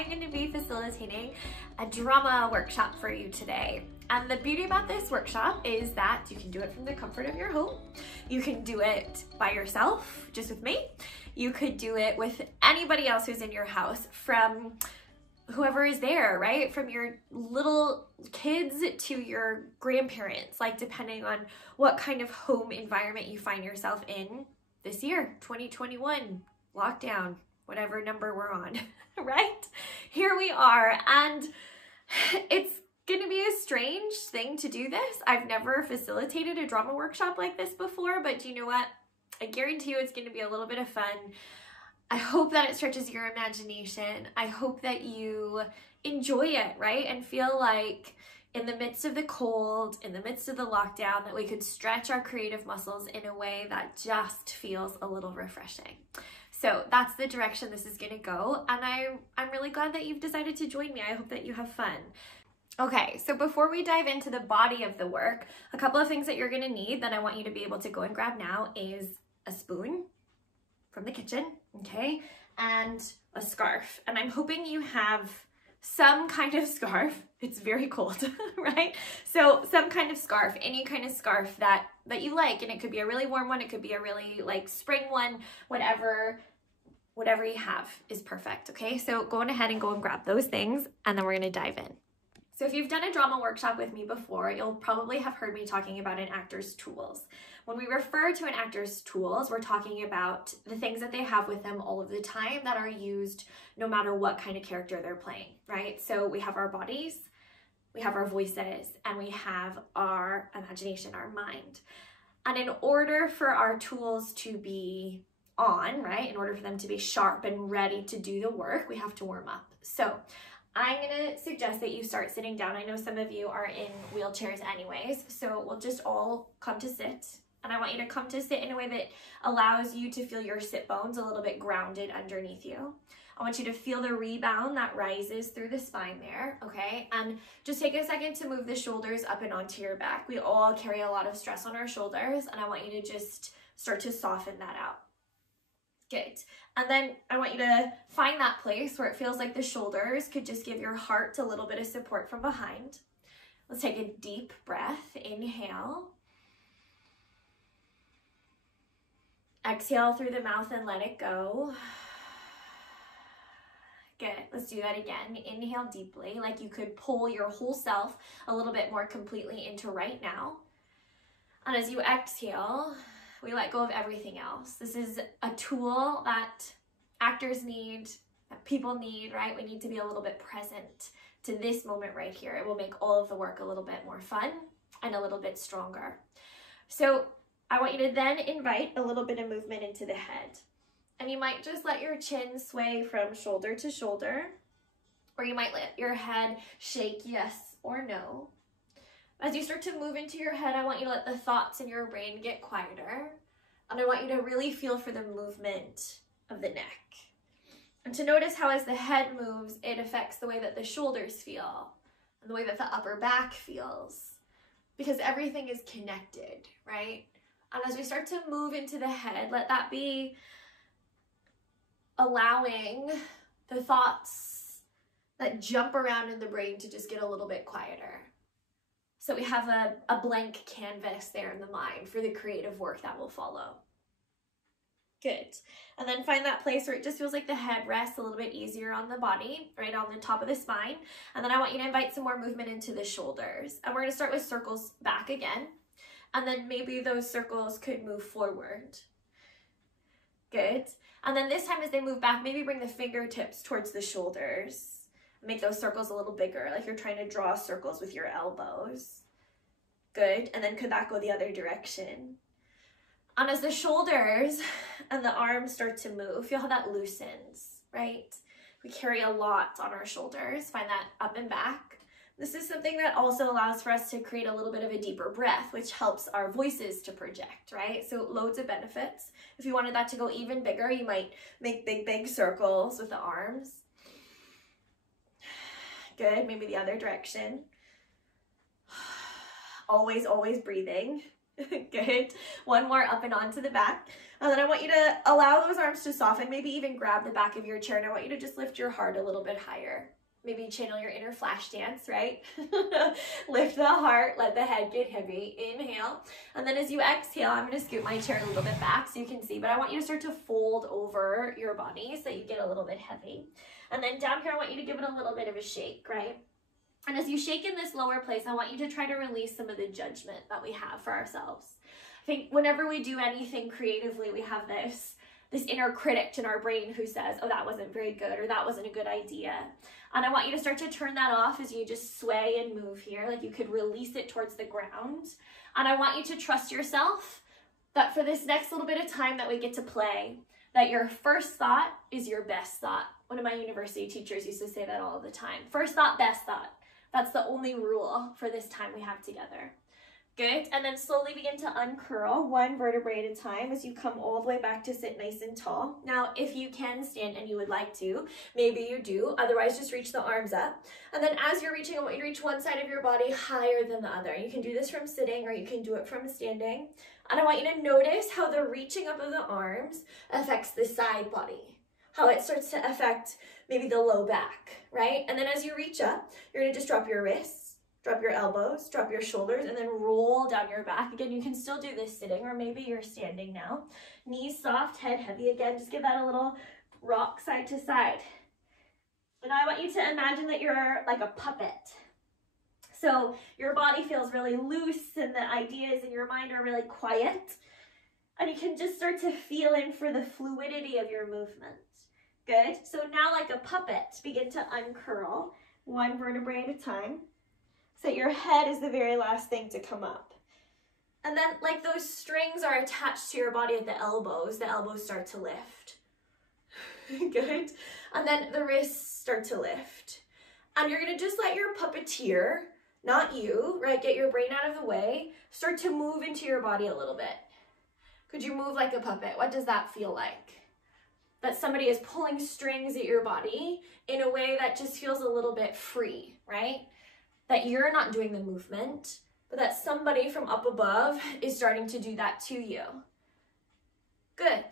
I'm going to be facilitating a drama workshop for you today. And the beauty about this workshop is that you can do it from the comfort of your home. You can do it by yourself, just with me. You could do it with anybody else who's in your house, from whoever is there, right? From your little kids to your grandparents, like depending on what kind of home environment you find yourself in this year, 2021, lockdown, whatever number we're on, right? Here we are, and it's gonna be a strange thing to do this. I've never facilitated a drama workshop like this before, but you know what? I guarantee you it's gonna be a little bit of fun. I hope that it stretches your imagination. I hope that you enjoy it, right? And feel like in the midst of the cold, in the midst of the lockdown, that we could stretch our creative muscles in a way that just feels a little refreshing. So that's the direction this is gonna go. And I'm really glad that you've decided to join me. I hope that you have fun. Okay, so before we dive into the body of the work, a couple of things that you're gonna need that I want you to be able to go and grab now is a spoon from the kitchen, okay, and a scarf. And I'm hoping you have some kind of scarf. It's very cold, right? So some kind of scarf, any kind of scarf that you like, and it could be a really warm one, it could be a really like spring one, whatever you have is perfect, okay? So go on ahead and go and grab those things, and then we're gonna dive in. So if you've done a drama workshop with me before, you'll probably have heard me talking about an actor's tools. When we refer to an actor's tools, we're talking about the things that they have with them all of the time that are used no matter what kind of character they're playing, right? So we have our bodies, we have our voices, and we have our imagination, our mind. And in order for our tools to be on, right, in order for them to be sharp and ready to do the work, we have to warm up. So I'm gonna suggest that you start sitting down. I know some of you are in wheelchairs anyways, so we'll just all come to sit. And I want you to come to sit in a way that allows you to feel your sit bones a little bit grounded underneath you. I want you to feel the rebound that rises through the spine there, okay? And just take a second to move the shoulders up and onto your back. We all carry a lot of stress on our shoulders, and I want you to just start to soften that out. Good. And then I want you to find that place where it feels like the shoulders could just give your heart a little bit of support from behind. Let's take a deep breath. Inhale. Exhale through the mouth and let it go. Good. Let's do that again. Inhale deeply, like you could pull your whole self a little bit more completely into right now. And as you exhale, we let go of everything else. This is a tool that actors need, that people need, right? We need to be a little bit present to this moment right here. It will make all of the work a little bit more fun and a little bit stronger. So I want you to then invite a little bit of movement into the head. And you might just let your chin sway from shoulder to shoulder, or you might let your head shake yes or no. As you start to move into your head, I want you to let the thoughts in your brain get quieter. And I want you to really feel for the movement of the neck. And to notice how as the head moves, it affects the way that the shoulders feel and the way that the upper back feels. Because everything is connected, right? And as we start to move into the head, let that be allowing the thoughts that jump around in the brain to just get a little bit quieter. So we have a blank canvas there in the mind for the creative work that will follow. Good. And then find that place where it just feels like the head rests a little bit easier on the body, right on the top of the spine. And then I want you to invite some more movement into the shoulders. And we're going to start with circles back again. And then maybe those circles could move forward. Good. And then this time as they move back, maybe bring the fingertips towards the shoulders. Make those circles a little bigger, like you're trying to draw circles with your elbows. Good. And then could that go the other direction? And as the shoulders and the arms start to move, feel how that loosens, right? We carry a lot on our shoulders. Find that up and back. This is something that also allows for us to create a little bit of a deeper breath, which helps our voices to project, right? So loads of benefits. If you wanted that to go even bigger, you might make big circles with the arms. Good, maybe the other direction. Always breathing. Good. One more up and onto the back. And then I want you to allow those arms to soften, maybe even grab the back of your chair. And I want you to just lift your heart a little bit higher. Maybe channel your inner flash dance, right? Lift the heart, let the head get heavy. Inhale. And then as you exhale, I'm going to scoot my chair a little bit back so you can see, but I want you to start to fold over your body so you get a little bit heavy. And then down here, I want you to give it a little bit of a shake, right? And as you shake in this lower place, I want you to try to release some of the judgment that we have for ourselves. I think whenever we do anything creatively, we have this inner critic in our brain who says, oh, that wasn't very good, or that wasn't a good idea. And I want you to start to turn that off as you just sway and move here, like you could release it towards the ground. And I want you to trust yourself that for this next little bit of time that we get to play, that your first thought is your best thought. One of my university teachers used to say that all the time. First thought, best thought. That's the only rule for this time we have together. Good. And then slowly begin to uncurl one vertebrae at a time as you come all the way back to sit nice and tall. Now, if you can stand and you would like to, maybe you do. Otherwise, just reach the arms up. And then as you're reaching, I want you to reach one side of your body higher than the other. You can do this from sitting or you can do it from standing. And I want you to notice how the reaching up of the arms affects the side body, how it starts to affect maybe the low back, right? And then as you reach up, you're going to just drop your wrists, drop your elbows, drop your shoulders, and then roll down your back. Again, you can still do this sitting, or maybe you're standing now. Knees soft, head heavy. Again, just give that a little rock side to side. And I want you to imagine that you're like a puppet. So your body feels really loose and the ideas in your mind are really quiet. And you can just start to feel in for the fluidity of your movement. Good. So now like a puppet, begin to uncurl one vertebrae at a time. So your head is the very last thing to come up. And then like those strings are attached to your body at the elbows start to lift. Good. And then the wrists start to lift. And you're going to just let your puppeteer, not you, right, get your brain out of the way, start to move into your body a little bit. Could you move like a puppet? What does that feel like? That somebody is pulling strings at your body in a way that just feels a little bit free, right? That you're not doing the movement, but that somebody from up above is starting to do that to you. Good.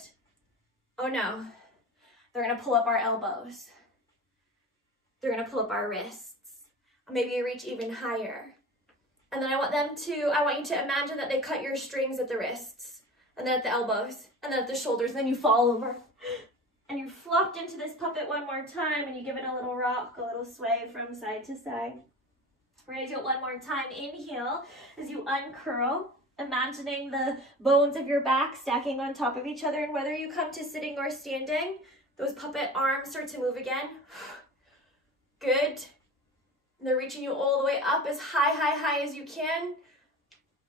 Oh no. They're going to pull up our elbows. They're going to pull up our wrists. Maybe you reach even higher. And then I want you to imagine that they cut your strings at the wrists, and then at the elbows, and then at the shoulders, and then you fall over. And you're flopped into this puppet one more time, and you give it a little rock, a little sway from side to side. We're going to do it one more time. Inhale as you uncurl, imagining the bones of your back stacking on top of each other. And whether you come to sitting or standing, those puppet arms start to move again. Good. And they're reaching you all the way up as high as you can.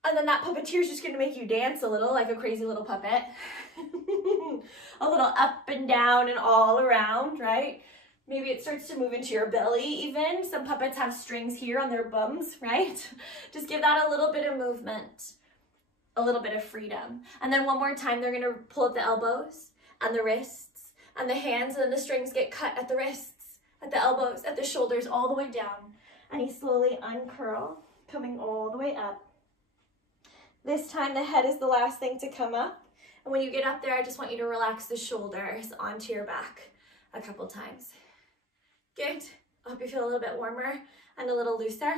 And then that puppeteer is just going to make you dance a little like a crazy little puppet. A little up and down and all around, right? Maybe it starts to move into your belly even. Some puppets have strings here on their bums, right? Just give that a little bit of movement, a little bit of freedom. And then one more time, they're going to pull up the elbows and the wrists and the hands, and then the strings get cut at the wrists, at the elbows, at the shoulders, all the way down. And you slowly uncurl, coming all the way up. This time the head is the last thing to come up. And when you get up there, I just want you to relax the shoulders onto your back a couple times. Good. I hope you feel a little bit warmer and a little looser.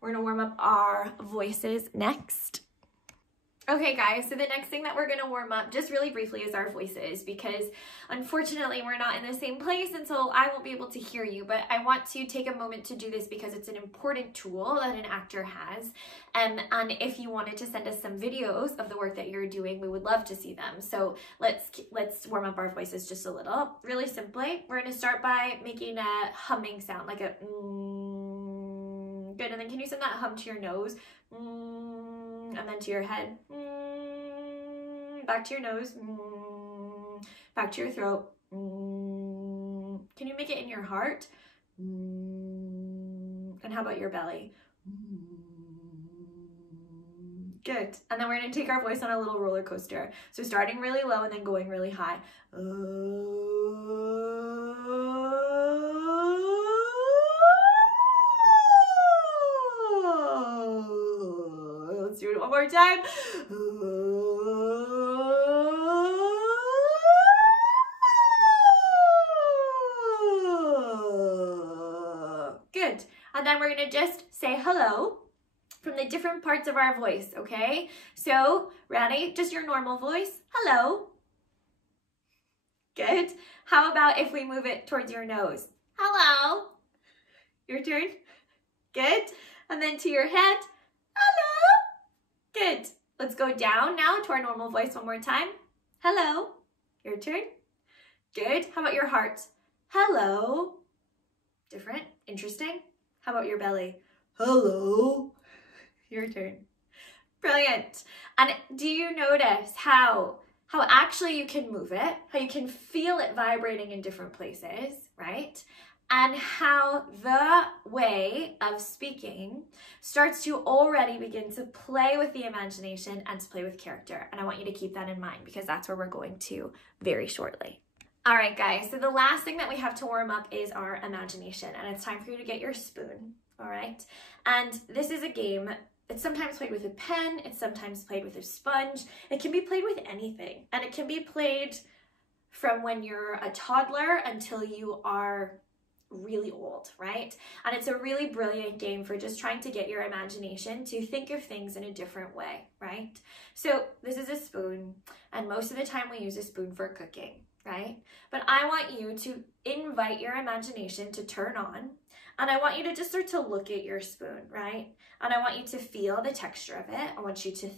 We're gonna warm up our voices next. Okay guys, so the next thing that we're gonna warm up just really briefly is our voices, because unfortunately we're not in the same place and so I won't be able to hear you, but I want to take a moment to do this because it's an important tool that an actor has. And if you wanted to send us some videos of the work that you're doing, we would love to see them. So let's warm up our voices just a little. Really simply, we're gonna start by making a humming sound, like a Good, and then can you send that hum to your nose? And then to your head. Back to your nose. Back to your throat. Can you make it in your heart? And how about your belly? Good. And then we're going to take our voice on a little roller coaster. So starting really low and then going really high. Let's Let's do it one more time. Good. And then we're gonna just say hello from the different parts of our voice, okay? So, ready? Just your normal voice. Hello. Good. How about if we move it towards your nose? Hello. Your turn. Good. And then to your head. Hello. Good. Let's go down now to our normal voice one more time. Hello. Your turn. Good. How about your heart? Hello. Different. Interesting. How about your belly? Hello. Your turn. Brilliant. And do you notice how actually you can move it, how you can feel it vibrating in different places, right? And how the way of speaking starts to already begin to play with the imagination and to play with character. And I want you to keep that in mind because that's where we're going to very shortly. All right, guys, so the last thing that we have to warm up is our imagination, and it's time for you to get your spoon, all right? And this is a game. It's sometimes played with a pen, it's sometimes played with a sponge. It can be played with anything, and it can be played from when you're a toddler until you are really old, right? And it's a really brilliant game for just trying to get your imagination to think of things in a different way, right? So this is a spoon, and most of the time we use a spoon for cooking, right? But I want you to invite your imagination to turn on, and I want you to just start to look at your spoon, right? And I want you to feel the texture of it. I want you to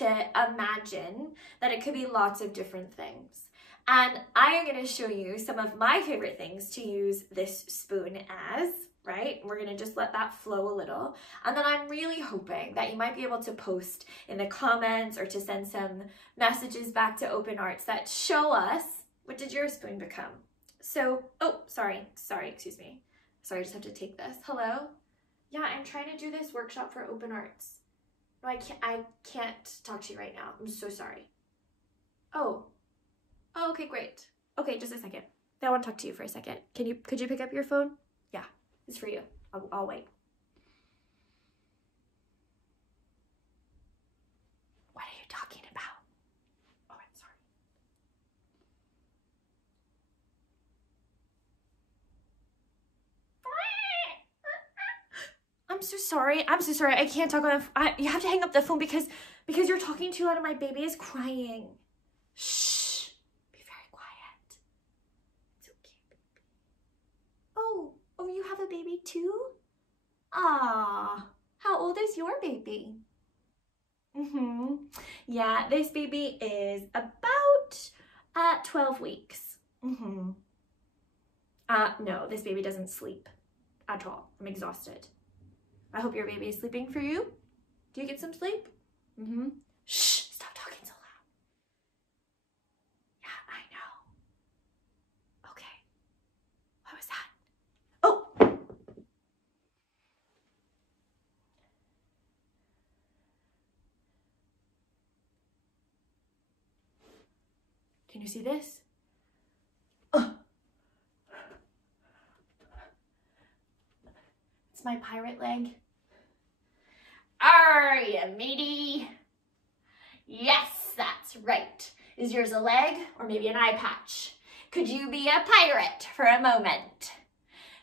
imagine that it could be lots of different things. And I am going to show you some of my favorite things to use this spoon as, right? We're going to just let that flow a little. And then I'm really hoping that you might be able to post in the comments or to send some messages back to Open Arts that show us, what did your spoon become? So, oh, sorry, excuse me. Sorry, I just have to take this. Hello? Yeah, I'm trying to do this workshop for Open Arts. No, I can't talk to you right now. I'm so sorry. Oh, okay, great. Okay, just a second. I want to talk to you for a second. Could you pick up your phone? Yeah, it's for you. I'll wait. What are you talking about? Oh, I'm sorry. I'm so sorry. I can't talk on the phone. You have to hang up the phone because you're talking too loud and my baby is crying. Shh. Be very quiet. It's okay, baby. Oh, you have a baby too? Ah, how old is your baby? Yeah, this baby is about 12 weeks. No, this baby doesn't sleep at all. I'm exhausted. I hope your baby is sleeping for you. Do you get some sleep? Shh, stop talking so loud. Yeah, I know. Okay. What was that? Oh! Can you see this? It's my pirate leg. Are ya, matey? Yes, that's right. Is yours a leg or maybe an eye patch? Could you be a pirate for a moment?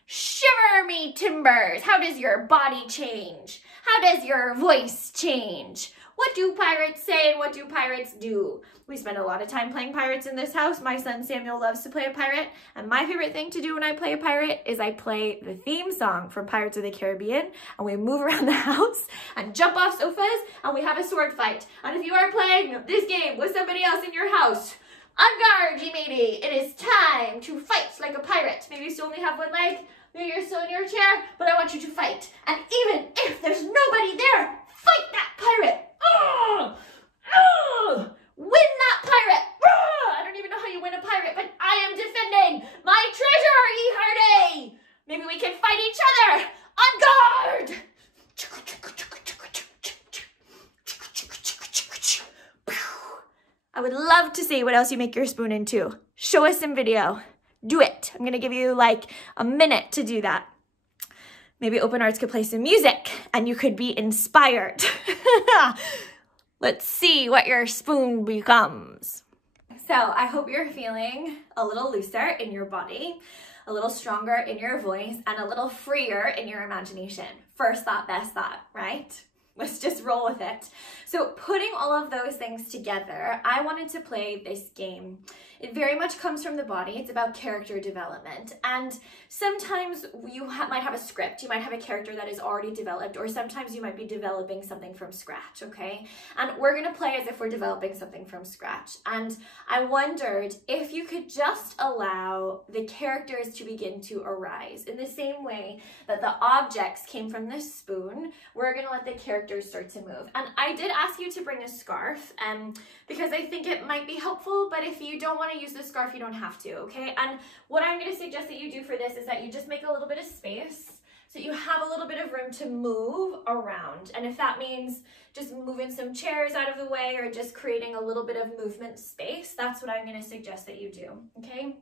Shiver me timbers, how does your body change? How does your voice change? What do pirates say and what do pirates do? We spend a lot of time playing pirates in this house. My son Samuel loves to play a pirate, and my favorite thing to do when I play a pirate is I play the theme song from Pirates of the Caribbean, and we move around the house and jump off sofas, and we have a sword fight. And if you are playing this game with somebody else in your house, on guard, ye matey, it is time to fight like a pirate. Maybe you still only have one leg, maybe you're still in your chair, but I want you to fight. And even if there's nobody there, fight that pirate. Win that pirate. I don't even know how you win a pirate, but I am defending my treasure, ye hardy. Maybe we can fight each other. On guard. I would love to see what else you make your spoon into. Show us some video. Do it. I'm going to give you like a minute to do that. Maybe Open Arts could play some music and you could be inspired. Let's see what your spoon becomes. So I hope you're feeling a little looser in your body, a little stronger in your voice, and a little freer in your imagination. First thought, best thought, right? Let's just roll with it. So putting all of those things together, I wanted to play this game. It very much comes from the body. It's about character development. And sometimes you might have a script. You might have a character that is already developed, or sometimes you might be developing something from scratch, okay? And we're gonna play as if we're developing something from scratch. And I wondered if you could just allow the characters to begin to arise. In the same way that the objects came from this spoon, we're gonna let the characters start to move. And I did ask you to bring a scarf because I think it might be helpful, but if you don't want to use the scarf, you don't have to, okay? And what I'm going to suggest that you do for this is that you just make a little bit of space so you have a little bit of room to move around. And if that means just moving some chairs out of the way or just creating a little bit of movement space, that's what I'm going to suggest that you do, okay?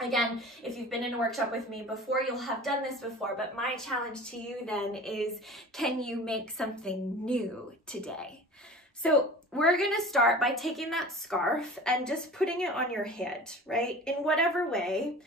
Again, if you've been in a workshop with me before, you'll have done this before, but my challenge to you then is, can you make something new today? So we're gonna start by taking that scarf and just putting it on your head, right? In whatever way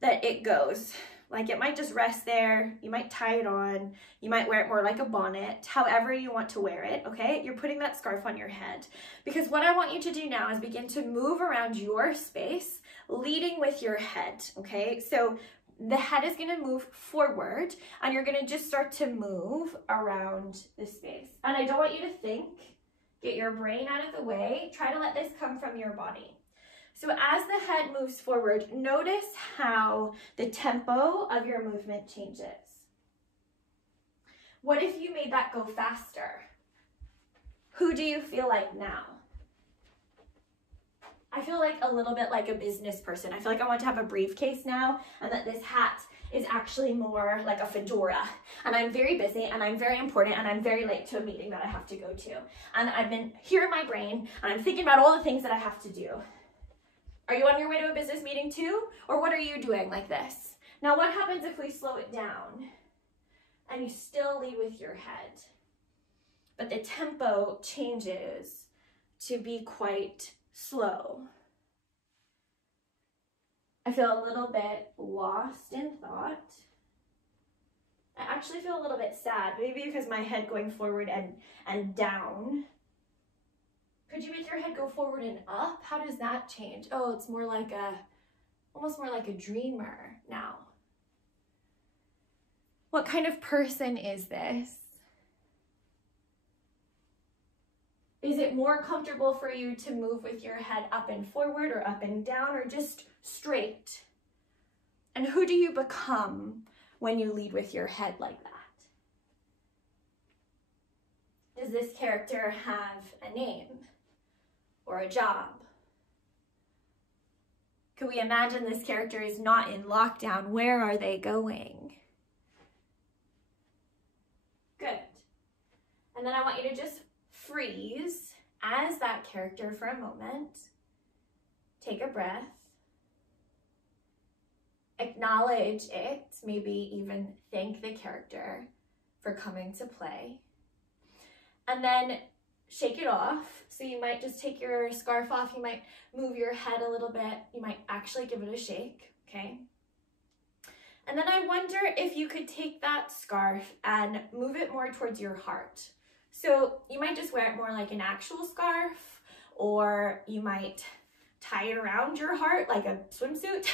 that it goes. Like it might just rest there, you might tie it on, you might wear it more like a bonnet, however you want to wear it, okay? You're putting that scarf on your head. Because what I want you to do now is begin to move around your space, leading with your head, okay? So the head is gonna move forward and you're gonna just start to move around the space. And I don't want you to think, get your brain out of the way, try to let this come from your body. So as the head moves forward, notice how the tempo of your movement changes. What if you made that go faster? Who do you feel like now? I feel like a little bit like a business person. I feel like I want to have a briefcase now, and that this hat is actually more like a fedora. And I'm very busy and I'm very important and I'm very late to a meeting that I have to go to. And I've been here in my brain and I'm thinking about all the things that I have to do. Are you on your way to a business meeting too? Or what are you doing like this? Now what happens if we slow it down and you still lead with your head, but the tempo changes to be quite slow? I feel a little bit lost in thought. I actually feel a little bit sad, maybe because my head going forward and down. Could you make your head go forward and up? How does that change? Oh, it's more like almost more like a dreamer now. What kind of person is this? Is it more comfortable for you to move with your head up and forward or up and down or just straight? And who do you become when you lead with your head like that? Does this character have a name or a job? Could we imagine this character is not in lockdown? Where are they going? Good. And then I want you to just freeze as that character for a moment. Take a breath. Acknowledge it, maybe even thank the character for coming to play. And then shake it off. So you might just take your scarf off, you might move your head a little bit, you might actually give it a shake, okay? And then I wonder if you could take that scarf and move it more towards your heart. So you might just wear it more like an actual scarf, or you might tie it around your heart like a swimsuit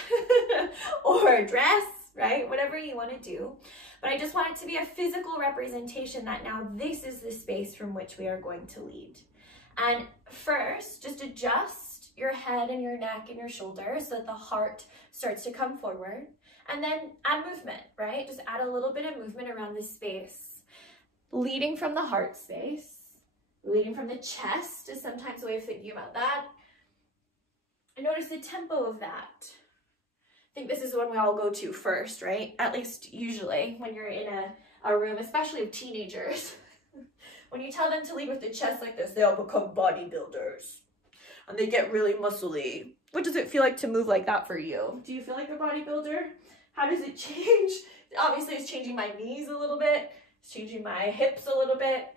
or a dress, right? Whatever you want to do. But I just want it to be a physical representation that now this is the space from which we are going to lead. And first, just adjust your head and your neck and your shoulders so that the heart starts to come forward. And then add movement, right? Just add a little bit of movement around this space. Leading from the heart space, leading from the chest is sometimes a way of thinking about that. And notice the tempo of that. I think this is the one we all go to first, right? At least usually when you're in a room, especially of teenagers. When you tell them to lead with the chest like this, they all become bodybuilders. And they get really muscly. What does it feel like to move like that for you? Do you feel like a bodybuilder? How does it change? Obviously it's changing my knees a little bit. It's changing my hips a little bit.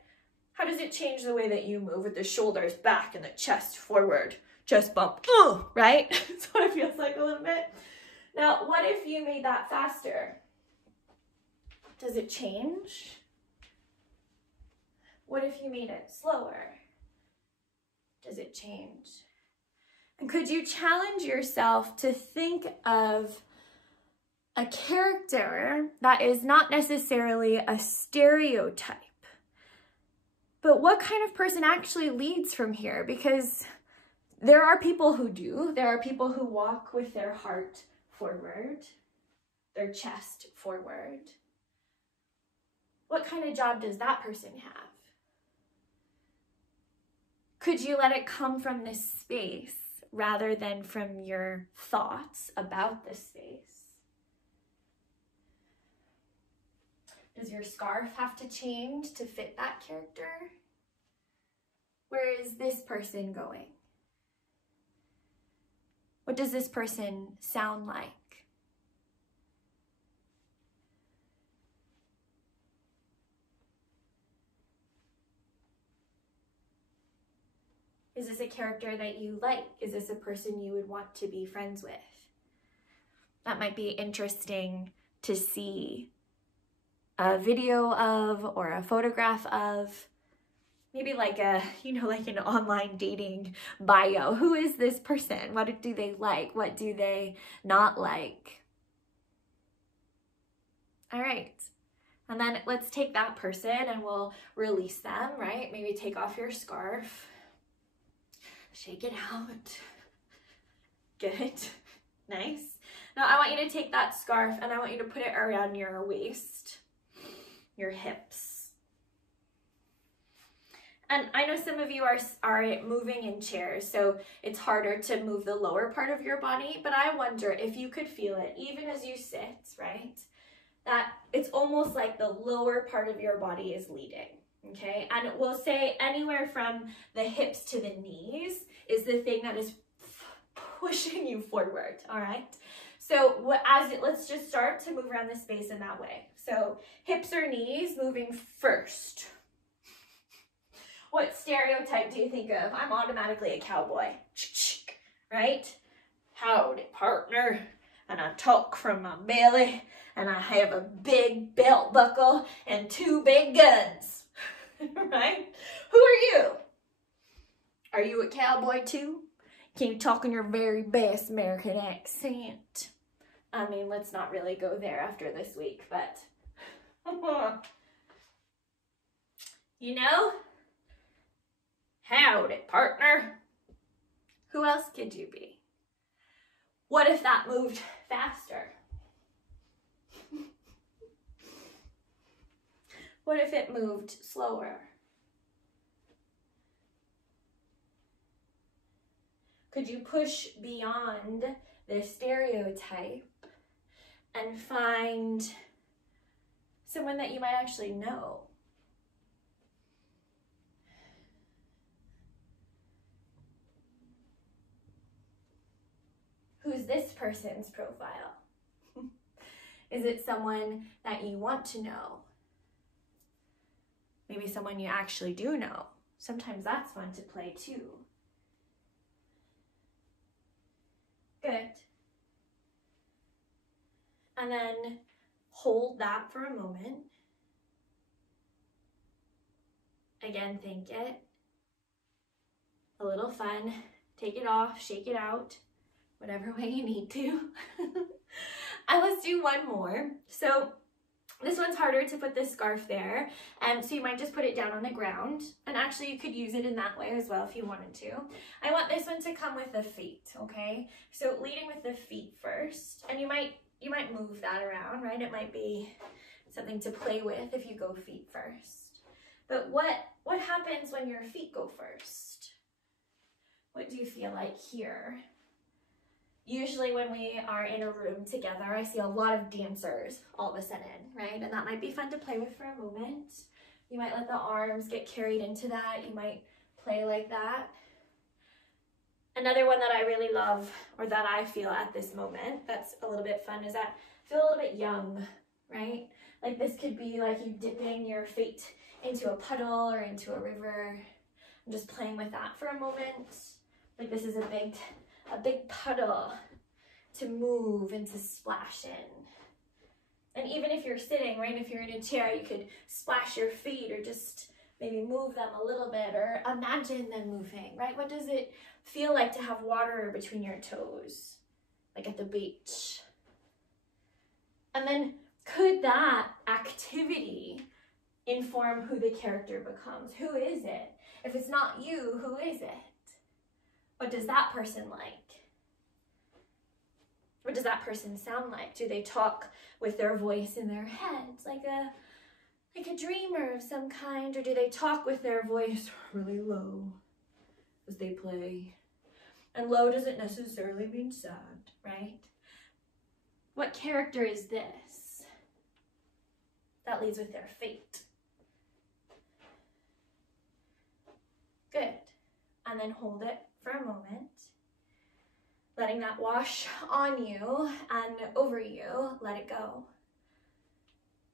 How does it change the way that you move with the shoulders back and the chest forward? Chest bump, right? That's what it feels like a little bit. Now, what if you made that faster? Does it change? What if you made it slower? Does it change? And could you challenge yourself to think of a character that is not necessarily a stereotype, but what kind of person actually leads from here? Because there are people who do. There are people who walk with their heart forward, their chest forward. What kind of job does that person have? Could you let it come from this space rather than from your thoughts about this space? Does your scarf have to change to fit that character? Where is this person going? What does this person sound like? Is this a character that you like? Is this a person you would want to be friends with? That might be interesting to see a video of or a photograph of. Maybe like a, like an online dating bio. Who is this person? What do they like? What do they not like? All right. And then let's take that person and we'll release them, right? Maybe take off your scarf. Shake it out. Good. Nice. Now I want you to take that scarf and I want you to put it around your waist, your hips. And I know some of you are moving in chairs, so it's harder to move the lower part of your body, but I wonder if you could feel it, even as you sit, right? That it's almost like the lower part of your body is leading, okay? And we'll say anywhere from the hips to the knees is the thing that is pushing you forward, all right? So let's just start to move around the space in that way. So hips or knees moving first. What stereotype do you think of? I'm automatically a cowboy, right? Howdy, partner. And I talk from my belly, and I have a big belt buckle and 2 big guns, right? Who are you? Are you a cowboy too? Can you talk in your very best American accent? I mean, let's not really go there after this week, but howdy, partner. Who else could you be? What if that moved faster? What if it moved slower? Could you push beyond the stereotype and find someone that you might actually know? Who's this person's profile? Is it someone that you want to know? Maybe someone you actually do know. Sometimes that's fun to play too. Good. And then hold that for a moment. Again, think it. A little fun. Take it off, shake it out, whatever way you need to. And let's do one more. So this one's harder to put this scarf there, so you might just put it down on the ground, and actually you could use it in that way as well if you wanted to. I want this one to come with the feet, okay? So leading with the feet first, and you might move that around, right? It might be something to play with if you go feet first. But what happens when your feet go first? What do you feel like here? Usually when we are in a room together, I see a lot of dancers all of a sudden, right? And that might be fun to play with for a moment. You might let the arms get carried into that. You might play like that. Another one that I really love, or that I feel at this moment that's a little bit fun, is that I feel a little bit young, right? Like this could be like you dipping your feet into a puddle or into a river. I'm just playing with that for a moment. Like this is a big puddle to move and to splash in. And even if you're sitting, right, if you're in a chair, you could splash your feet or just maybe move them a little bit or imagine them moving, right? What does it feel like to have water between your toes, like at the beach? And then could that activity inform who the character becomes? Who is it? If it's not you, who is it? What does that person like? What does that person sound like? Do they talk with their voice in their heads like a dreamer of some kind? Or do they talk with their voice really low as they play? And low doesn't necessarily mean sad, right? What character is this that leads with their fate? Good. And then hold it for a moment. Letting that wash on you and over you. Let it go.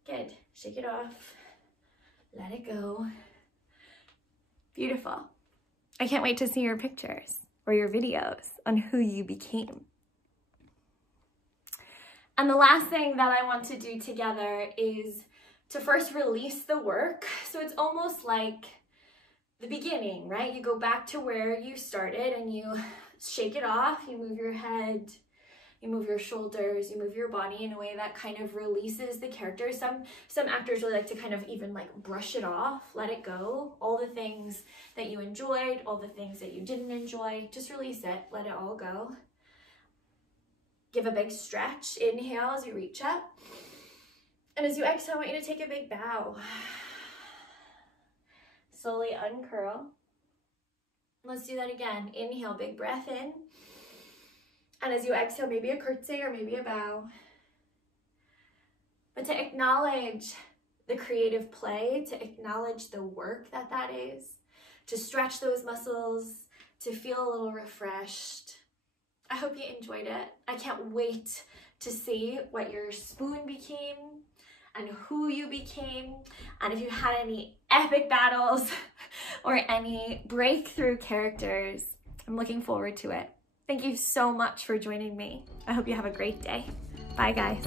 Good. Shake it off. Let it go. Beautiful. I can't wait to see your pictures or your videos on who you became. And the last thing that I want to do together is to first release the work. So it's almost like the beginning, right? You go back to where you started and you shake it off. You move your head, you move your shoulders, you move your body in a way that kind of releases the character. Some actors really like to kind of even like brush it off, let it go. All the things that you enjoyed, all the things that you didn't enjoy, just release it, let it all go. Give a big stretch. Inhale as you reach up. And as you exhale, I want you to take a big bow. Slowly uncurl. Let's do that again. Inhale, big breath in. And as you exhale, maybe a curtsy or maybe a bow. But to acknowledge the creative play, to acknowledge the work that is, to stretch those muscles, to feel a little refreshed. I hope you enjoyed it. I can't wait to see what your spoon became and who you became, and if you had any epic battles or any breakthrough characters. I'm looking forward to it. Thank you so much for joining me. I hope you have a great day. Bye, guys.